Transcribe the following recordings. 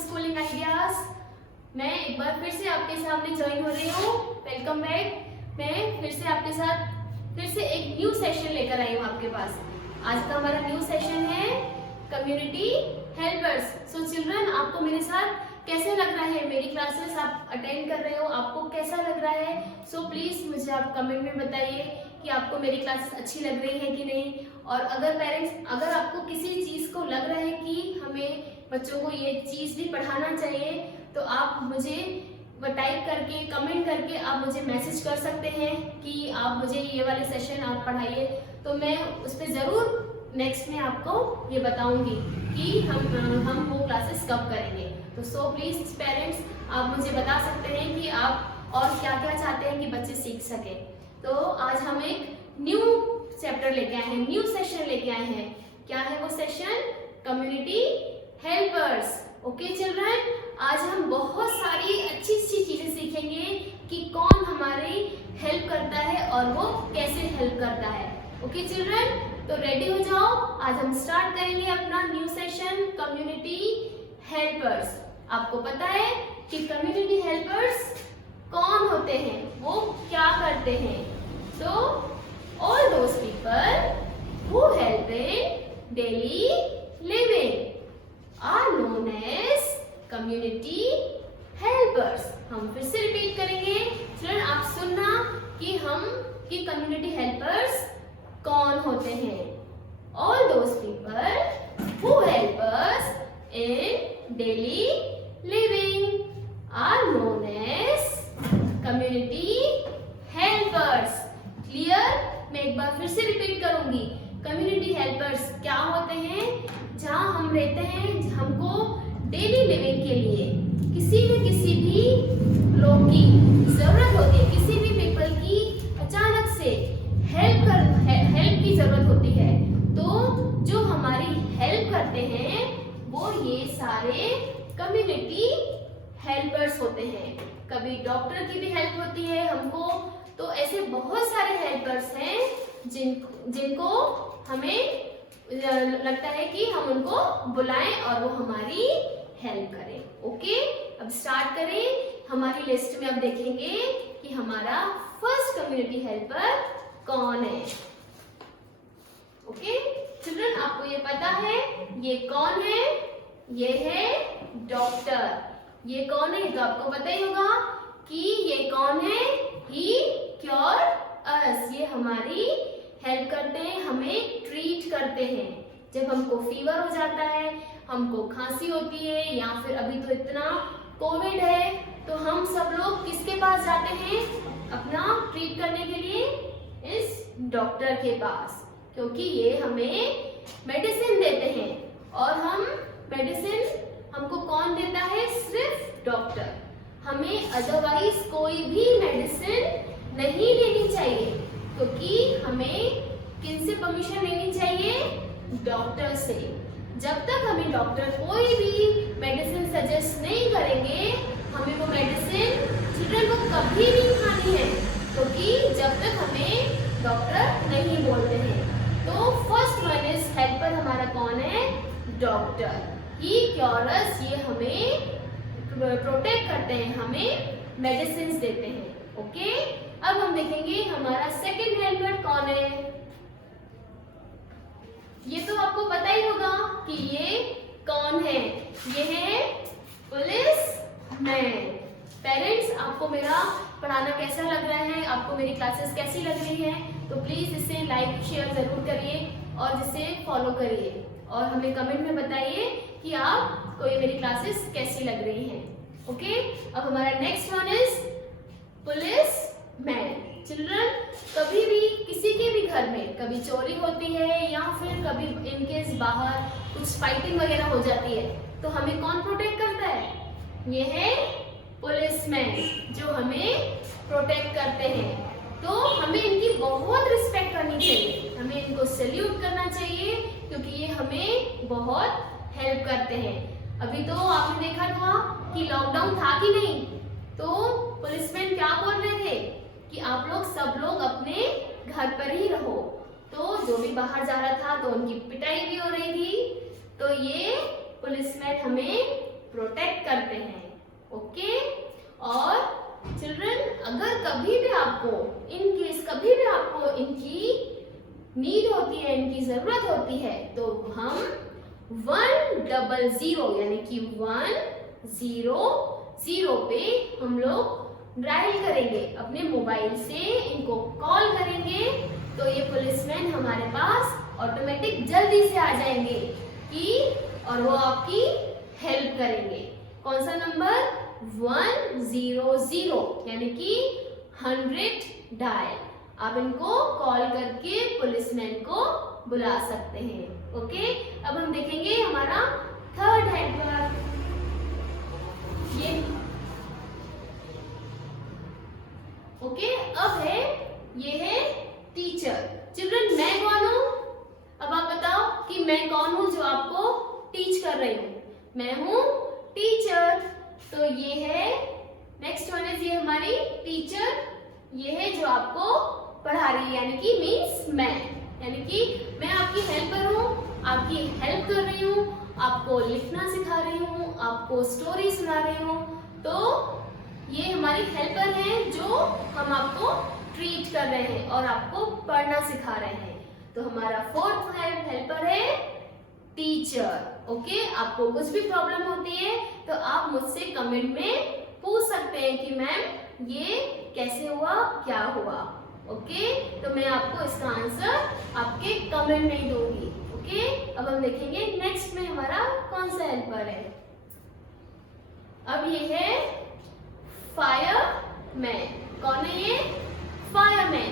Schooling ideas. मैं एक बार फिर से आपके सामने ज्वाइन हो रही हूँ। Welcome back. मैं फिर से आपके साथ एक न्यू सेशन लेकर आई हूँ आपके पास। आज का हमारा न्यू सेशन है कम्युनिटी हेल्पर्स। सो चिल्ड्रन, आपको मेरे साथ कैसे लग रहा है? मेरी क्लासेस आप अटेंड कर रहे हो, आपको कैसा लग रहा है? सो प्लीज मुझे आप कमेंट में बताइए कि आपको मेरी क्लासेस अच्छी लग रही है कि नहीं। और अगर पेरेंट्स, अगर आपको किसी चीज को लग रहा है कि हमें बच्चों को ये चीज भी पढ़ाना चाहिए, तो आप मुझे टाइप करके, कमेंट करके आप मुझे मैसेज कर सकते हैं कि आप मुझे ये वाले सेशन आप पढ़ाइए। तो मैं उस पर जरूर नेक्स्ट में आपको ये बताऊंगी कि हम वो क्लासेस कब करेंगे। तो सो प्लीज पेरेंट्स, आप मुझे बता सकते हैं कि आप और क्या क्या चाहते हैं कि बच्चे सीख सके। तो आज हम एक न्यू चैप्टर लेके आए हैं, न्यू सेशन लेके आए हैं। क्या है वो session? Community helpers. Okay children, आज हम बहुत सारी अच्छी अच्छी चीजें सीखेंगे कि कौन हमारी हेल्प करता है और वो कैसे हेल्प करता है। ओके चिल्ड्रन, तो रेडी हो जाओ। आज हम स्टार्ट करेंगे अपना न्यू सेशन कम्युनिटी हेल्पर्स। आपको पता है कि कम्युनिटी हेल्पर्स कौन होते हैं, वो क्या करते हैं? तो all those people who help in daily living are known as community helpers. हम फिर से रिपीट करेंगे। चिल्ड्रन, आप सुनना कि कम्युनिटी हेल्पर्स कौन होते हैं। All those people who help us in daily living are known as community helpers. Clear? मैं एक बार फिर से रिपीट करूंगी। कम्युनिटी हेल्पर्स क्या होते हैं? जहां हम रहते हैं, हमको डेली लिविंग के लिए किसी न किसी भी लोग की जरूरत होती है, किसी भी पीपल की अचानक से हेल्प की जरूरत होती है, तो जो हमारी हेल्प करते हैं वो ये सारे कम्युनिटी हेल्पर्स होते हैं। कभी डॉक्टर की भी हेल्प होती है हमको। तो ऐसे बहुत सारे हेल्पर्स हैं जिनको हमें लगता है कि हम उनको बुलाएं और वो हमारी हेल्प करें। ओके, अब स्टार्ट करें। हमारी लिस्ट में अब देखेंगे कि हमारा फर्स्ट कम्युनिटी हेल्पर कौन है। ओके चिल्ड्रन, आपको ये पता है ये कौन है? ये है डॉक्टर। ये कौन है? तो आपको पता ही होगा कि ये कौन है। ही क्योर अस। ये हमारी हेल्प करते हैं, हमें ट्रीट करते हैं। जब हमको फीवर हो जाता है, हमको खांसी होती है, या फिर अभी तो इतना कोविड है, तो हम सब लोग किसके पास जाते हैं अपना ट्रीट करने के लिए? इस डॉक्टर के पास, क्योंकि ये हमें मेडिसिन देते हैं। और हम मेडिसिन हमको कौन देता है? सिर्फ डॉक्टर। हमें अदरवाइज कोई भी मेडिसिन नहीं लेनी चाहिए, क्योंकि हमें किनसे परमिशन लेनी चाहिए? डॉक्टर से। जब तक हमें डॉक्टर कोई भी मेडिसिन सजेस्ट नहीं करेंगे, हमें वो मेडिसिन चिल्ड्रन को कभी नहीं खानी है, क्योंकि जब तक हमें डॉक्टर नहीं बोलते हैं। तो फर्स्ट वन इज हेल्पर हमारा कौन है? डॉक्टर। ही क्योर अस। ये हमें प्रोटेक्ट करते हैं, हमें मेडिसिन देते हैं। ओके, अब हम देखेंगे हमारा सेकंड हेल्पर कौन है। ये तो आपको पता ही होगा कि ये कौन है। ये है पुलिस मैन। पेरेंट्स, आपको मेरा पढ़ाना कैसा लग रहा है? आपको मेरी क्लासेस कैसी लग रही है? तो प्लीज इसे लाइक शेयर जरूर करिए और इसे फॉलो करिए, और हमें कमेंट में बताइए कि आपको ये मेरी क्लासेस कैसी लग रही हैं। ओके, अब हमारा next one is police man. Children, कभी भी किसी के भी घर में कभी चोरी होती है, या फिर कभी इनकेस बाहर कुछ फाइटिंग वगैरह हो जाती है, तो हमें कौन प्रोटेक्ट करता है? ये है पुलिसमैन, जो हमें प्रोटेक्ट करते हैं। तो हमें इनकी बहुत रिस्पेक्ट करनी चाहिए, हमें इनको सैल्यूट करना चाहिए, क्योंकि ये हमें बहुत हेल्प करते हैं। अभी तो आपने देखा था कि लॉकडाउन था कि नहीं, तो पुलिसमैन क्या बोल रहे थे कि आप लोग सब लोग अपने घर पर ही रहो। तो जो भी बाहर जा रहा था तो उनकी पिटाई भी हो रही थी। तो ये पुलिसमैन हमें प्रोटेक्ट करते हैं। ओके, और चिल्ड्रन अगर कभी भी आपको इन केस कभी भी आपको इनकी नीड होती है, इनकी जरूरत होती है, तो हम 100 यानी कि 100 पे हम लोग डायल करेंगे, अपने मोबाइल से इनको कॉल करेंगे, तो ये पुलिसमैन हमारे पास ऑटोमेटिक जल्दी से आ जाएंगे और वो आपकी हेल्प करेंगे। कौन सा नंबर? 100 यानी कि 100 डायल। आप इनको कॉल करके पुलिसमैन को बुला सकते हैं। ओके, अब हम देखेंगे हमारा थर्ड हेल्पर। ये ओके, अब ये है टीचर। चिल्ड्रन, मैं कौन हूँ? अब आप बताओ कि मैं कौन हूँ जो आपको टीच कर रही हूँ। मैं हूँ टीचर। तो ये है नेक्स्ट वन इज, ये हमारी टीचर, ये है जो आपको पढ़ा रही है, यानी कि मीन्स मैं, यानी कि मैं आपकी हेल्पर हूँ, आपकी हेल्प कर रही हूँ, आपको लिखना सिखा रही हूँ, आपको स्टोरी सुना रही हूँ। तो ये हमारी हेल्पर हैं जो हम आपको ट्रीट कर रहे हैं और आपको पढ़ना सिखा रहे हैं। तो हमारा फोर्थ हेल्पर है टीचर। ओके, आपको कुछ भी प्रॉब्लम होती है तो आप मुझसे कमेंट में पूछ सकते हैं कि मैम ये कैसे हुआ, क्या हुआ। ओके, तो मैं आपको इसका आंसर आपके कमेंट में ही दूंगी। ओके, अब हम देखेंगे नेक्स्ट में हमारा कौन सा हेल्पर है। अब ये है फायरमैन। कौन है ये? फायरमैन।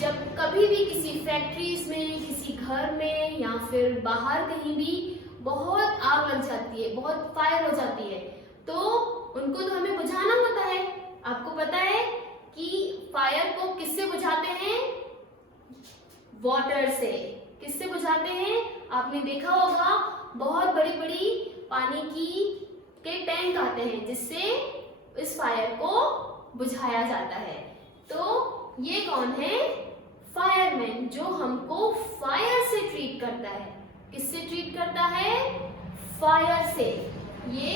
जब कभी भी किसी फैक्ट्रीज में, किसी घर में या फिर बाहर कहीं भी बहुत आग लग जाती है, बहुत फायर हो जाती है, तो उनको तो हमें बुझाना होता है। आपको पता है कि फायर को किससे बुझाते हैं? वाटर से। किससे बुझाते हैं? आपने देखा होगा बहुत बड़ी बड़ी पानी के टैंक आते हैं जिससे इस फायर को बुझाया जाता है। तो ये कौन है? फायरमैन, जो हमको फायर से ट्रीट करता है। किससे ट्रीट करता है? फायर से। ये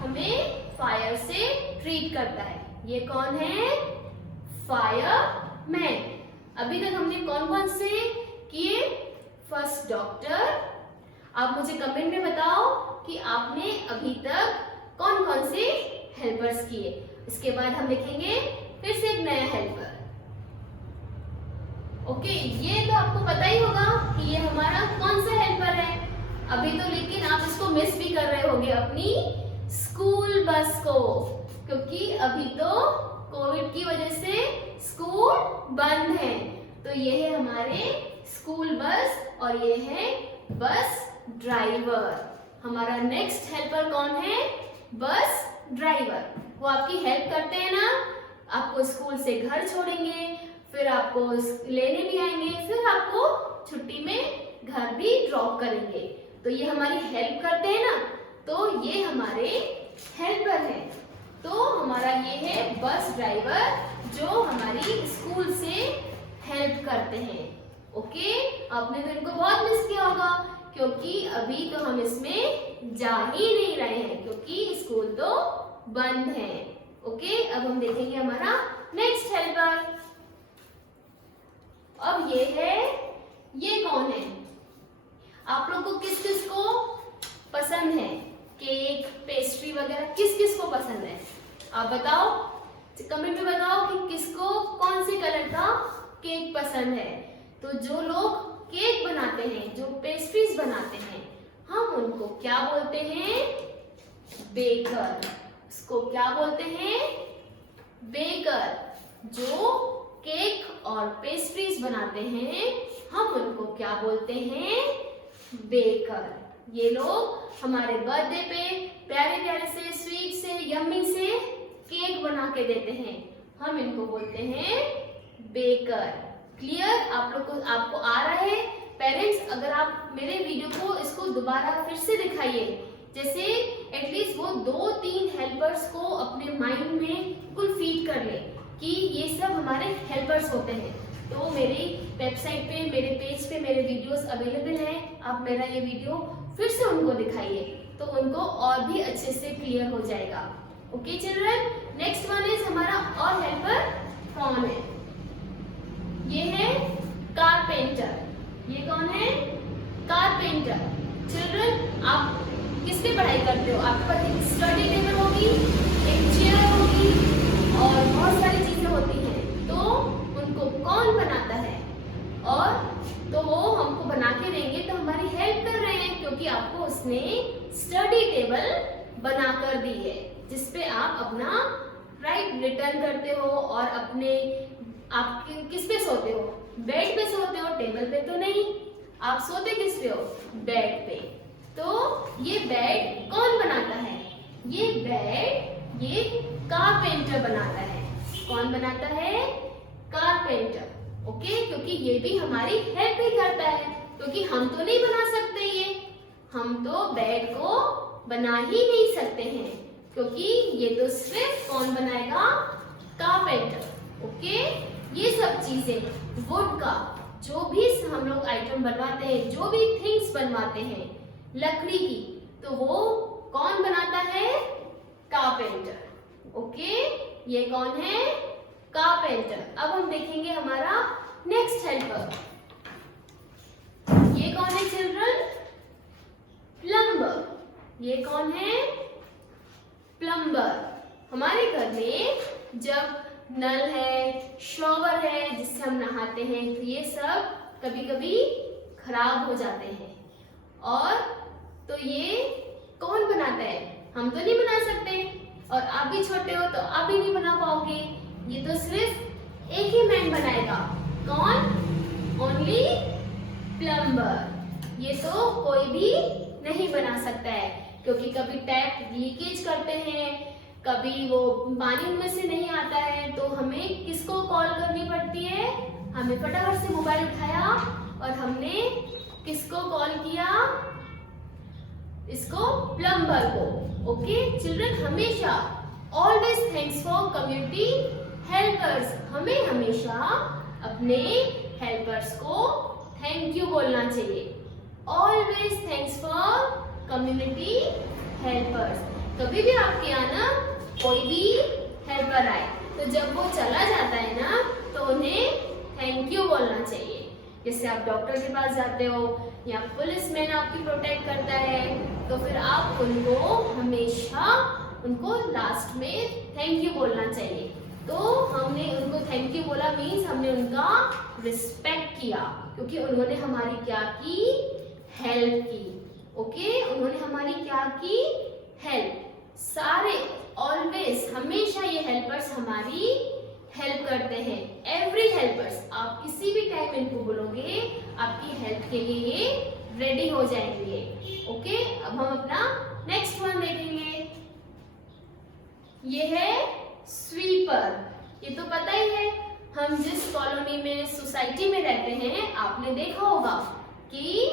हमें फायर से ट्रीट करता है। ये कौन है? फायरमैन। अभी तक हमने कौन कौन से किए? First doctor. आप मुझे कमेंट में बताओ कि आपने अभी तक कौन कौन से हेल्पर्स किए। इसके बाद हम देखेंगे फिर से एक नया हेल्पर। ओके, ये तो आपको पता ही होगा कि ये हमारा कौन सा हेल्पर है। अभी तो लेकिन आप इसको मिस भी कर रहे होंगे, अपनी स्कूल बस को, क्योंकि अभी तो कोविड की वजह से स्कूल बंद है। तो ये है हमारे स्कूल बस और ये है बस ड्राइवर। हमारा नेक्स्ट हेल्पर कौन है? Bus driver. वो आपकी हेल्प करते हैं ना, आपको स्कूल से घर छोड़ेंगे, फिर आपको लेने भी आएंगे, फिर आपको छुट्टी में घर भी ड्रॉप करेंगे। तो ये हमारी हेल्प करते हैं ना, तो ये हमारे हेल्पर हैं। तो हमारा ये है बस ड्राइवर जो हमारी स्कूल से हेल्प करते हैं। ओके, आपने तो इनको बहुत मिस किया होगा क्योंकि अभी तो हम इसमें जा ही नहीं रहे हैं क्योंकि स्कूल तो बंद है। ओके, अब हम देखेंगे हमारा नेक्स्ट हेल्पर। अब ये है, ये कौन है? आप लोग को किस किस को पसंद है? केक, पेस्ट्री वगैरह किस किस को पसंद है? आप बताओ, कमेंट में बताओ कि किसको कौन से कलर का केक पसंद है। तो जो लोग केक बनाते हैं, जो पेस्ट्रीज बनाते हैं, हम उनको क्या बोलते हैं? बेकर। इसको क्या बोलते हैं? बेकर। जो केक और पेस्ट्रीज बनाते हैं हम उनको क्या बोलते हैं? बेकर। ये लोग हमारे बर्थडे पे प्यारे प्यारे से, स्वीट से, यम्मी से केक बना के देते हैं, हम इनको बोलते हैं बेकर। क्लियर? आप लोग को, आपको आ रहा है? पेरेंट्स, अगर आप मेरे वीडियो को इसको दोबारा फिर से दिखाइए, जैसे एटलीस्ट वो 2-3 हेल्पर्स को अपने माइंड में बिल्कुल फीड कर ले कि ये सब हमारे हेल्पर्स होते हैं। तो मेरी वेबसाइट पे, मेरे पेज पे मेरे वीडियोस अवेलेबल हैं। आप मेरा ये वीडियो फिर से उनको दिखाइए तो उनको और भी अच्छे से क्लियर हो जाएगा। Okay children, next one is हमारा और हेल्पर कौन है? ये है कारपेंटर। ये कौन है? कारपेंटर। चिल्ड्रन, आप किस पे पढ़ाई करते हो? आपके पास एक स्टडी टेबल होगी, एक चेयर होगी और बहुत सारी चीजें होती हैं, तो उनको कौन बनाता है? और तो वो हमको बना के देंगे तो हमारी हेल्प कर रहे हैं, क्योंकि आपको उसने स्टडी टेबल बना कर दी है जिसपे आप अपना राइट रिटर्न करते हो और अपने आप किस पे सोते हो? बेड पे सोते हो, टेबल पे तो नहीं। आप सोते किस पे हो? बेड पे। तो ये बेड कौन बनाता है? ये बेड ये कारपेंटर बनाता है। कौन बनाता है? कारपेंटर। ओके, क्योंकि ये भी हमारी हेल्प ही करता है, क्योंकि हम तो नहीं बना सकते ये, हम तो बेड को बना ही नहीं सकते हैं, क्योंकि ये तो सिर्फ कौन बनाएगा? कारपेंटर। ओके, ये सब चीजें वुड का जो भी हम लोग आइटम बनवाते हैं, जो भी थिंग्स बनवाते हैं लकड़ी की, तो वो कौन बनाता है? कारपेंटर। ओके, ये कौन है? कारपेंटर। अब हम देखेंगे हमारा नेक्स्ट हेल्पर। ये कौन है चिल्ड्रन? प्लम्बर। ये कौन है? प्लम्बर। हमारे घर में जब नल है, शॉवर है जिससे हम नहाते हैं, तो ये सब कभी कभी खराब हो जाते हैं, और तो ये कौन बनाता है? हम तो नहीं बना सकते, और आप भी छोटे हो तो आप भी नहीं बना पाओगे। ये तो सिर्फ एक ही मैन बनाएगा। कौन? Only plumber. ये तो कोई भी नहीं बना सकता है, क्योंकि कभी टैप लीकेज करते हैं, कभी वो पानी उनमें से नहीं आता है, तो हमें किसको कॉल करनी पड़ती है? हमें फटाफट से मोबाइल उठाया और हमने किसको कॉल किया? इसको, प्लम्बर को। ओके चिल्ड्रन, हमेशा always thanks for community helpers. हमें हमेशा अपने हेल्पर्स को थैंक यू बोलना चाहिए। Always thanks for community helpers. कभी भी आपके यहाँ ना कोई भी हेल्पर आए, तो जब वो चला जाता है ना, तो उन्हें थैंक यू बोलना चाहिए। जैसे आप डॉक्टर के पास जाते हो या पुलिसमैन आपकी प्रोटेक्ट करता है, तो फिर आप उनको हमेशा उनको लास्ट में थैंक यू बोलना चाहिए। तो हमने उनको थैंक यू बोला मीन्स हमने उनका रिस्पेक्ट किया, क्योंकि उन्होंने हमारी क्या की? हेल्प की। ओके, उन्होंने हमारी क्या की? हेल्प। सारे ऑलवेज हमेशा ये हेल्पर्स हमारी हेल्प करते हैं। एवरी हेल्पर्स, आप किसी भी टाइम इनको बोलोगे, आपकी हेल्प के लिए ये रेडी हो जाएंगे। ओके, अब हम अपना नेक्स्ट वन देखेंगे। ये है स्वीपर। ये तो पता ही है, हम जिस कॉलोनी में, सोसाइटी में रहते हैं, आपने देखा होगा कि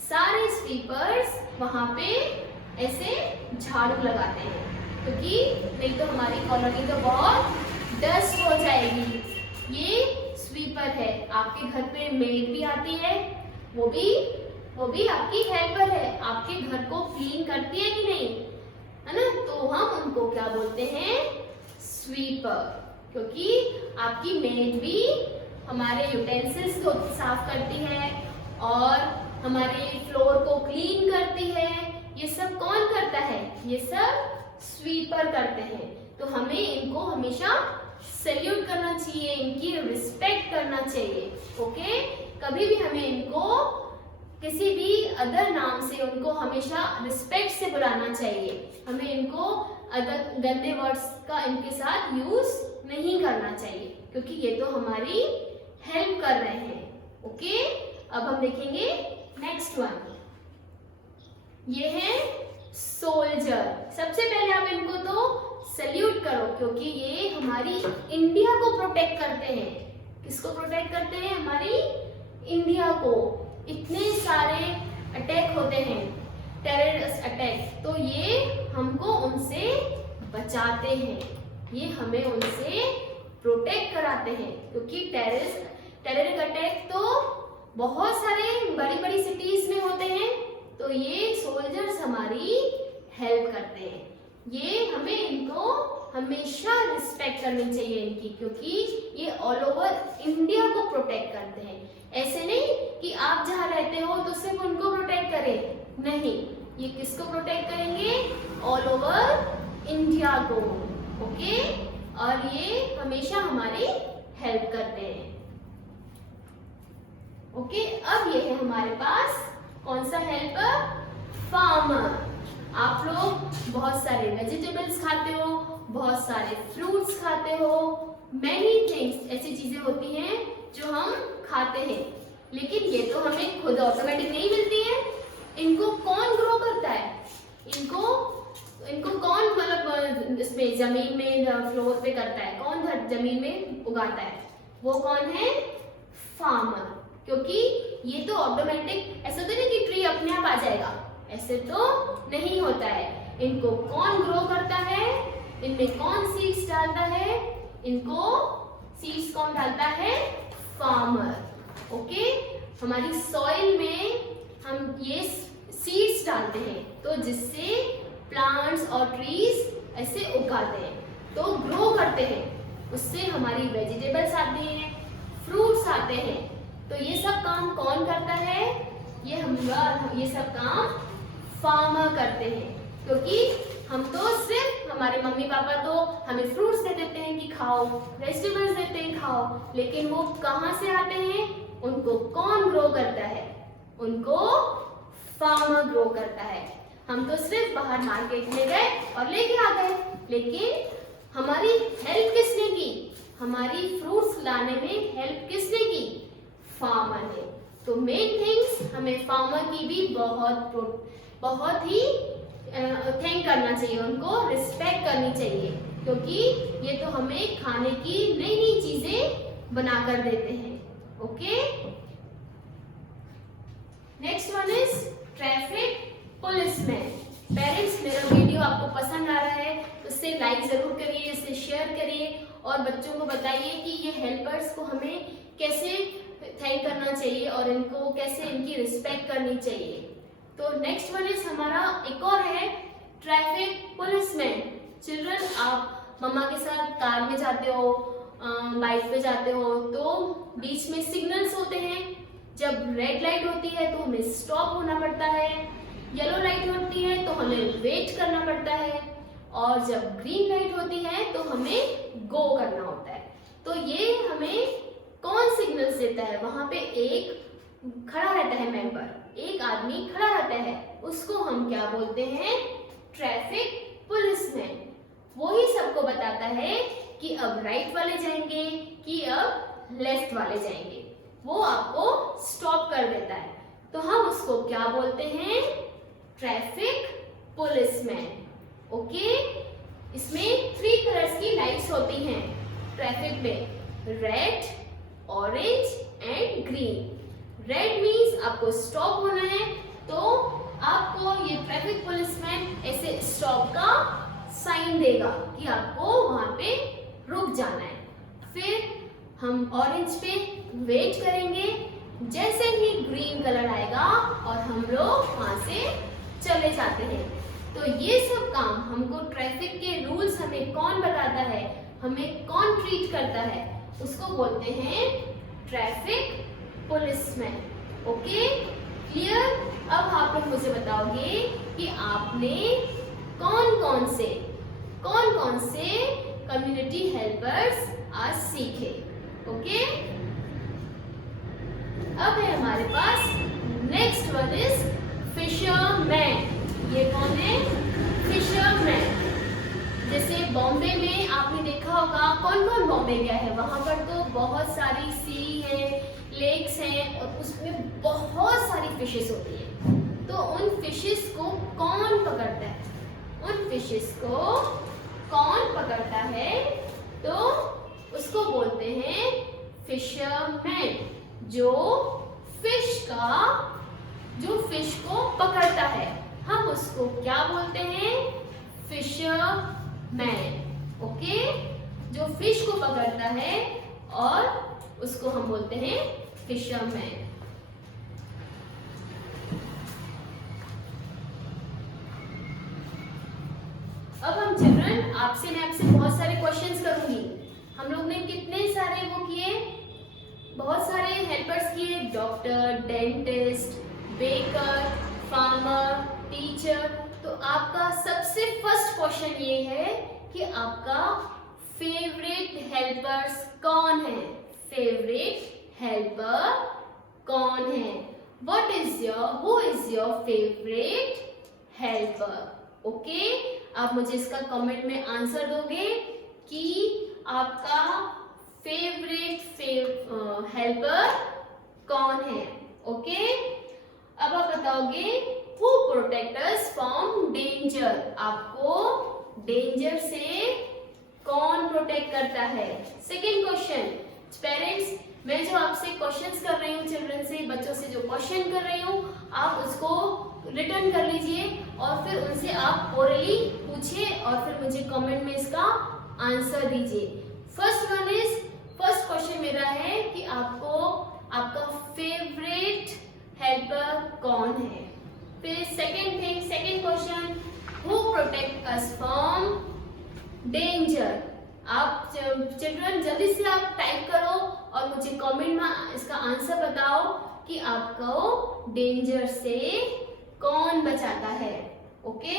सारे स्वीपर्स वहां पे ऐसे झाड़ू लगाते हैं, क्योंकि नहीं तो हमारी कॉलोनी तो बहुत डस्ट हो जाएगी। ये स्वीपर है। आपके घर पे मेड भी आती है, वो भी आपकी हेल्पर है, आपके घर को क्लीन करती है कि नहीं, है ना? तो हम उनको क्या बोलते हैं? स्वीपर। क्योंकि आपकी मेड भी हमारे यूटेंसिल्स को साफ करती है और हमारे फ्लोर को क्लीन करती है। ये सब कौन करता है? ये सब स्वीपर करते हैं। तो हमें इनको हमेशा सैल्यूट करना चाहिए, इनकी रिस्पेक्ट करना चाहिए। ओके, कभी भी हमें इनको किसी भी अदर नाम से उनको हमेशा रिस्पेक्ट से बुलाना चाहिए। हमें इनको अदर गंदे वर्ड्स का इनके साथ यूज नहीं करना चाहिए, क्योंकि ये तो हमारी हेल्प कर रहे हैं। ओके, अब हम देखेंगे नेक्स्ट वन। ये है सोल्जर। सबसे पहले आप इनको तो सैल्यूट करो, क्योंकि ये हमारी इंडिया को प्रोटेक्ट करते हैं। किसको प्रोटेक्ट करते हैं? हमारी इंडिया को। इतने सारे अटैक होते हैं, टेररिस्ट अटैक, तो ये हमको उनसे बचाते हैं, ये हमें उनसे प्रोटेक्ट कराते हैं। क्योंकि टेररिस्ट अटैक तो बहुत सारे बड़ी बड़ी सिटीज में होते हैं, तो ये सोल्जर्स हमारी हमें इनको हमेशा रिस्पेक्ट करनी चाहिए इनकी, क्योंकि ये ऑल ओवर इंडिया को प्रोटेक्ट करते हैं। ऐसे नहीं कि आप जहाँ रहते हो तो सिर्फ उनको प्रोटेक्ट करें, नहीं, ये किसको प्रोटेक्ट करेंगे? ऑल ओवर इंडिया को। ओके, और ये हमेशा हमारी हेल्प करते हैं। ओके, अब ये है हमारे पास कौन सा हेल्पर? फार्मर। आप लोग बहुत सारे वेजिटेबल्स खाते हो, बहुत सारे फ्रूट्स खाते हो, मैनी थिंग्स, ऐसी चीजें होती हैं जो हम खाते हैं, लेकिन ये तो हमें खुद ऑटोमेटिक नहीं मिलती है। इनको कौन ग्रो करता है? इनको कौन मतलब इसमें जमीन में फ्लोर पे करता है? कौन जमीन में उगाता है? वो कौन है? फार्मर। क्योंकि ये तो ऑटोमेटिक, ऐसा तो नहीं कि ट्री अपने आप आ जाएगा, ऐसे तो नहीं होता है। इनको कौन ग्रो करता है? इनमें कौन सीड्स डालता है? इनको सीड्स कौन डालता है? फार्मर। ओके, हमारी सॉइल में हम ये सीड्स डालते हैं, तो जिससे प्लांट्स और ट्रीज ऐसे उगाते हैं, तो ग्रो करते हैं, उससे हमारी वेजिटेबल्स आती हैं, फ्रूट्स आते हैं। तो ये सब काम कौन करता है? ये सब काम फार्मर करते हैं। क्योंकि हम तो सिर्फ, हमारे मम्मी पापा तो हमें फ्रूट्स दे देते हैं कि खाओ, वेजिटेबल्स देते हैं खाओ, लेकिन वो कहाँ से आते हैं? उनको कौन ग्रो करता है? उनको फार्मर ग्रो करता है। हम तो सिर्फ बाहर मार्केट में गए और लेके आ गए, लेकिन हमारी हेल्प किसने की? हमारी फ्रूट्स लाने में हेल्प किसने की? फार्मर ने। तो मेन थिंग्स, हमें फार्मर की भी बहुत ही थैंक करना चाहिए, उनको रिस्पेक्ट करनी चाहिए, क्योंकि ये तो हमें खाने की नई नई चीजें बनाकर देते हैं। Okay, next one is traffic policeman. Parents, मेरा वीडियो आपको पसंद आ रहा है तो इसे लाइक जरूर करिए, इसे शेयर करिए और बच्चों को बताइए कि ये हेल्पर्स को हमें कैसे थैंक करना चाहिए और इनको कैसे इनकी रिस्पेक्ट करनी चाहिए। तो नेक्स्ट वन इज हमारा एक और है ट्रैफिक पुलिसमैन। चिल्ड्रन, आप मम्मा के साथ कार में जाते हो, बाइक पे जाते हो, तो बीच में सिग्नल्स होते हैं। जब रेड लाइट होती है तो हमें स्टॉप होना पड़ता है, येलो लाइट होती है तो हमें वेट करना पड़ता है, और जब ग्रीन लाइट होती है तो हमें गो करना होता है। तो ये हमें कौन सिग्नल्स देता है? वहां पे एक खड़ा रहता है मेंबर, एक आदमी खड़ा रहता है, उसको हम क्या बोलते हैं? Traffic policeman. वो ही सबको बताता है कि अब राइट वाले जाएंगे कि अब लेफ्ट वाले जाएंगे, वो आपको स्टॉप कर देता है। तो हम उसको क्या बोलते हैं? Traffic policeman. ओके, इसमें 3 कलर्स की लाइट्स होती हैं ट्रैफिक में, red, orange and green. Red means आपको स्टॉप होना है, तो आपको ये ट्रैफिक पुलिसमैन ऐसे स्टॉप का साइन देगा कि आपको वहां पे रुक जाना है। फिर हम ऑरेंज पे वेट करेंगे, जैसे ही ग्रीन कलर आएगा और हम लोग वहां से चले जाते हैं। तो ये सब काम हमको, ट्रैफिक के रूल्स हमें कौन बताता है, हमें कौन ट्रीट करता है, उसको बोलते हैं ट्रैफिक पुलिसमैन। Okay, clear? अब आप लोग मुझे बताओगे कि आपने कौन कौन से कम्युनिटी हेल्पर्स आज सीखे। ओके, अब है हमारे पास नेक्स्ट वन इज फिशरमैन। ये कौन है? फिशरमैन। जैसे बॉम्बे में आपने देखा होगा, कौन कौन बॉम्बे गया है, वहां पर तो बहुत सारी सी है, लेक्स हैं और उसमें बहुत सारी फिशेस होती है। तो उन फिशेस को कौन पकड़ता है? उन फिशेस को कौन पकड़ता है? तो उसको बोलते हैं फिशरमैन, जो फिश को पकड़ता है, हम उसको क्या बोलते हैं? फिशरमैन। ओके, जो फिश को पकड़ता है और उसको हम बोलते हैं फिशरमैन। अब हम चिल्ड्रन मैं आपसे बहुत सारे क्वेश्चंस करूंगी। हम लोग ने कितने सारे वो किए, बहुत सारे हेल्पर्स किए, doctor, dentist, baker, farmer, teacher. तो आपका सबसे फर्स्ट क्वेश्चन ये है कि आपका फेवरेट हेल्पर्स कौन है? फेवरेट हेल्पर कौन है? What is your, who is your favorite helper? Okay, आप मुझे इसका कमेंट में आंसर दोगे कि आपका फेवरेट हेल्पर कौन है। ओके, अब आप बताओगे who protect us from danger. आपको डेंजर से कौन प्रोटेक्ट करता है? सेकेंड क्वेश्चन, पेरेंट्स, मैं जो आपसे क्वेश्चंस कर रही हूँ, चिल्ड्रन से, बच्चों से जो क्वेश्चन कर रही हूँ, आप उसको रिटर्न कर लीजिए और फिर उनसे आप ओरली पूछिए और फिर मुझे कमेंट में इसका आंसर दीजिए। फर्स्ट क्वेश्चन मेरा है कि आपको आपका फेवरेट हेल्पर कौन है? फिर second question, who protect us from danger. आप चिल्ड्रन जल्दी से आप टाइप करो और मुझे कमेंट में इसका आंसर बताओ कि आपको डेंजर से कौन बचाता है। ओके,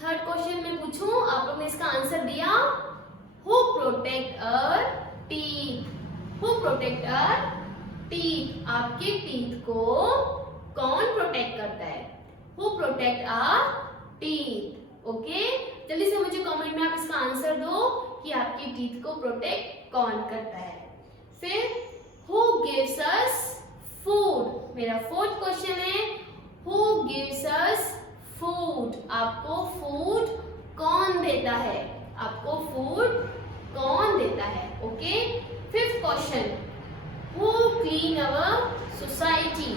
थर्ड क्वेश्चन मैं पूछूं, आप लोग ने इसका आंसर दिया, who protect our teeth. Who protect our teeth, आपके टीथ को कौन प्रोटेक्ट करता है? Who protect our teeth. Okay, जल्दी से मुझे कमेंट में आप इसका आंसर दो कि आपके टीथ को प्रोटेक्ट कौन करता है। फिर हु गिव्स अस फूड। मेरा फोर्थ क्वेश्चन है, हु गिव्स अस फूड। आपको फूड कौन देता है? आपको फूड कौन देता है? Okay, fifth question, who clean our society.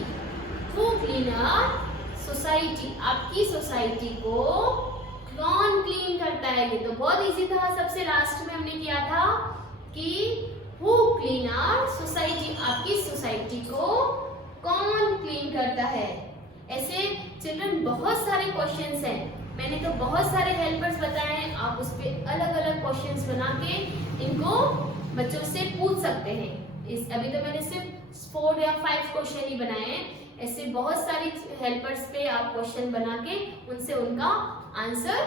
Who clean our society, आपकी सोसाइटी को कौन क्लीन करता है? ये तो बहुत इजी था, सबसे लास्ट में हमने किया था कि हु क्लीन आवर सोसाइटी, आपकी सोसाइटी को कौन क्लीन करता है? ऐसे चिल्ड्रन बहुत सारे क्वेश्चंस हैं, मैंने तो बहुत सारे हेल्पर्स बताए हैं, आप उस पे अलग अलग क्वेश्चंस बना के इनको बच्चों से पूछ सकते हैं। अभी तो मैंने सिर्फ 4 या 5 क्वेश्चन ही बनाए हैं, ऐसे बहुत सारी हेल्पर्स पे आप क्वेश्चन बना के उनसे उनका आंसर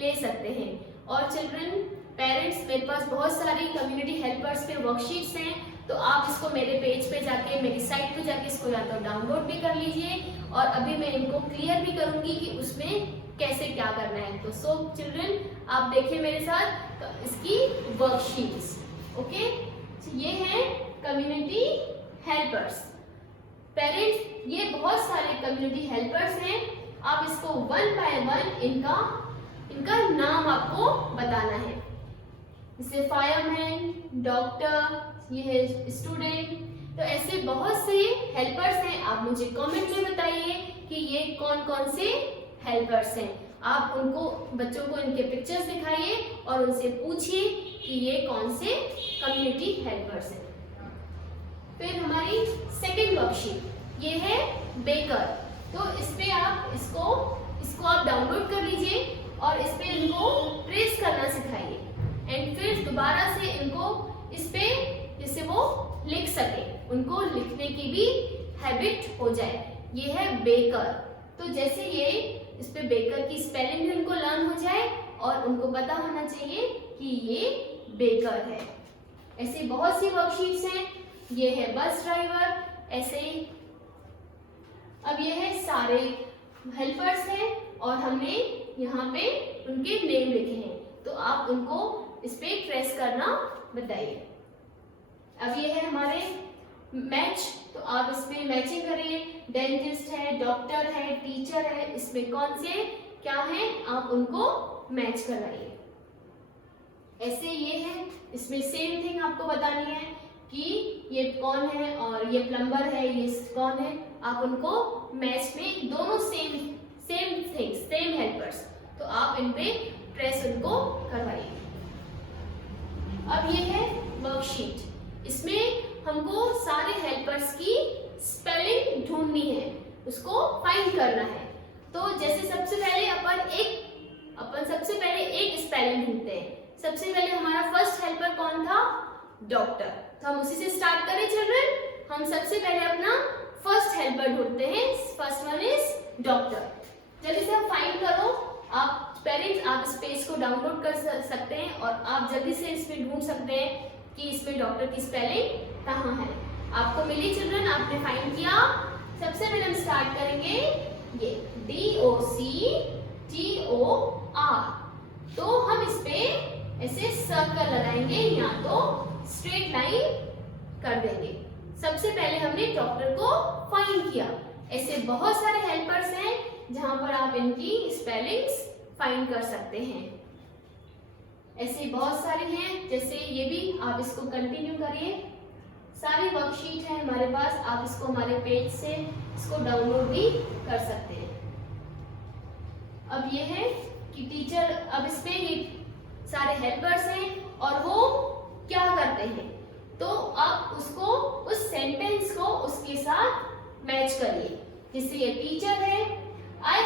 ले सकते हैं। और चिल्ड्रन, पेरेंट्स, मेरे पास बहुत सारी कम्युनिटी हेल्पर्स पे वर्कशीट्स हैं, तो आप इसको मेरे पेज पे जाके, मेरी साइट पे जाके इसको या तो डाउनलोड भी कर लीजिए और अभी मैं इनको क्लियर भी करूंगी कि उसमें कैसे क्या करना है। तो सो चिल्ड्रन, आप देखिए मेरे साथ तो इसकी वर्कशीट्स। ओके, ये है कम्युनिटी हेल्पर्स। पेरेंट्स, ये बहुत सारे कम्युनिटी हेल्पर्स हैं, आप इसको 1 बाय 1 इनका नाम आपको बताना है। जैसे फायरमैन, डॉक्टर, ये है स्टूडेंट। तो ऐसे बहुत से हेल्पर्स हैं, आप मुझे कमेंट में बताइए कि ये कौन कौन से हेल्पर्स हैं। आप उनको, बच्चों को इनके पिक्चर्स दिखाइए और उनसे पूछिए कि ये कौन से कम्युनिटी हेल्पर्स हैं। फिर हमारी सेकेंड वर्कशीट, ये है बेकर। तो इस पे आप इसको आप डाउनलोड कर लीजिए और इस पे इनको ट्रेस करना सिखाइए एंड फिर दोबारा से इनको इस पे जिससे वो लिख सके, उनको लिखने की भी हैबिट हो जाए। ये है बेकर। तो जैसे ये इस पे बेकर की स्पेलिंग भी उनको लर्न हो जाए और उनको पता होना चाहिए कि ये बेकर है। ऐसे बहुत सी वर्कशीट्स हैं। ये है बस ड्राइवर, ऐसे ही। अब ये है सारे हेल्पर्स हैं और हमने यहाँ पे उनके नेम लिखे हैं, तो आप उनको इस पे ट्रेस करना बताइए। अब ये है हमारे मैच, तो आप इसमें मैचिंग करिए। डेंटिस्ट है, डॉक्टर है, टीचर है, इसमें कौन से क्या है आप उनको मैच करवाइए। ऐसे ये है, इसमें सेम थिंग आपको बतानी है कि ये कौन है और ये प्लम्बर है, ये कौन है, आप उनको मैच में दोनों सेम थिंग्स, सेम हेल्पर्स, तो आप इन पे ट्रेस उनको करवाइए। अब ये है वर्कशीट, इसमें हमको सारे हेल्पर्स की स्पेलिंग ढूंढनी है, उसको फाइंड करना है। तो जैसे सबसे पहले अपन एक अपन सबसे पहले एक स्पेलिंग ढूंढते हैं। सबसे पहले हमारा फर्स्ट हेल्पर कौन था? डॉक्टर। तो हम उसी से स्टार्ट करें चिल्ड्रन। हम सबसे पहले अपना फर्स्ट हेल्पर ढूंढते हैं। First one is doctor. जल्दी से आप फाइंड करो। आप पेरेंट्स आप इस पेज को डाउनलोड कर सकते हैं और आप जल्दी से इसमें ढूंढ सकते हैं कि इसमें डॉक्टर की स्पेलिंग कहाँ है। आपको मिली चिल्ड्रन, आपने फाइंड किया। सबसे पहले हम स्टार्ट करेंगे ये DOCTOR। तो हम इस पे ऐसे सर्कल लगाएंगे या तो स्ट्रेट लाइन कर देंगे। सबसे पहले हमने डॉक्टर को फाइंड किया। ऐसे बहुत सारे हेल्पर्स हैं जहां पर आप इनकी स्पेलिंग्स फाइंड कर सकते हैं। ऐसे बहुत सारे हैं, जैसे ये भी आप इसको कंटिन्यू करिए। सारी वर्कशीट है हमारे पास, आप इसको हमारे पेज से इसको डाउनलोड भी कर सकते हैं। अब ये है कि टीचर, अब इसमें ये सारे हेल्पर्स हैं और वो क्या करते हैं, तो आप उसको उस सेंटेंस को उसके साथ मैच करिए। जैसे ये टीचर है, I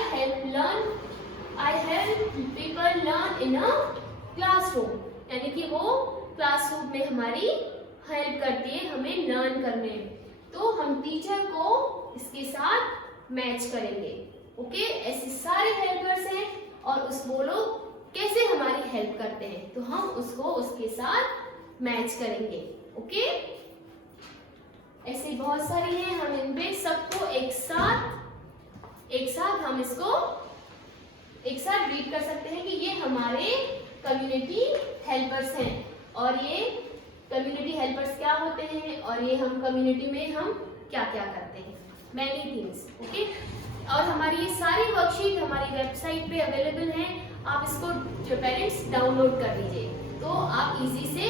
help people learn in a classroom, यानी कि वो क्लासरूम में हमारी हेल्प करती है हमें लर्न करने में। तो हम टीचर को इसके साथ मैच करेंगे। ओके, ऐसे सारे हेल्पर्स हैं और उस वो लोग कैसे हमारी हेल्प करते हैं, तो हम उसको उसके साथ मैच करेंगे। ओके, ऐसे बहुत सारी हैं, हम इनमें सबको एक साथ हम इसको एक साथ रीड कर सकते हैं कि ये हमारे कम्युनिटी हेल्पर्स हैं और ये कम्युनिटी हेल्पर्स क्या होते हैं और ये हम कम्युनिटी में हम क्या क्या करते हैं, मैनी थिंग्स। ओके, और हमारी ये सारी वर्कशीट हमारी वेबसाइट पे अवेलेबल है। आप इसको जो पेरेंट्स डाउनलोड कर लीजिए तो आप इजी से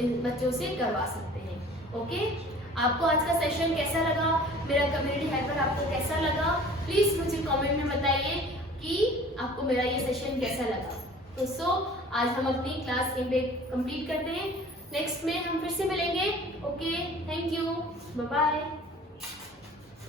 इन बच्चों से करवा सकते हैं। ओके, आपको आज का सेशन कैसा लगा, मेरा कम्युनिटी हेल्पर आपको कैसा लगा, प्लीज मुझे कमेंट में बताइए कि आपको मेरा ये सेशन कैसा लगा। तो आज हम अपनी क्लास कंप्लीट करते हैं। नेक्स्ट में हम फिर से मिलेंगे। Okay, thank you, bye bye.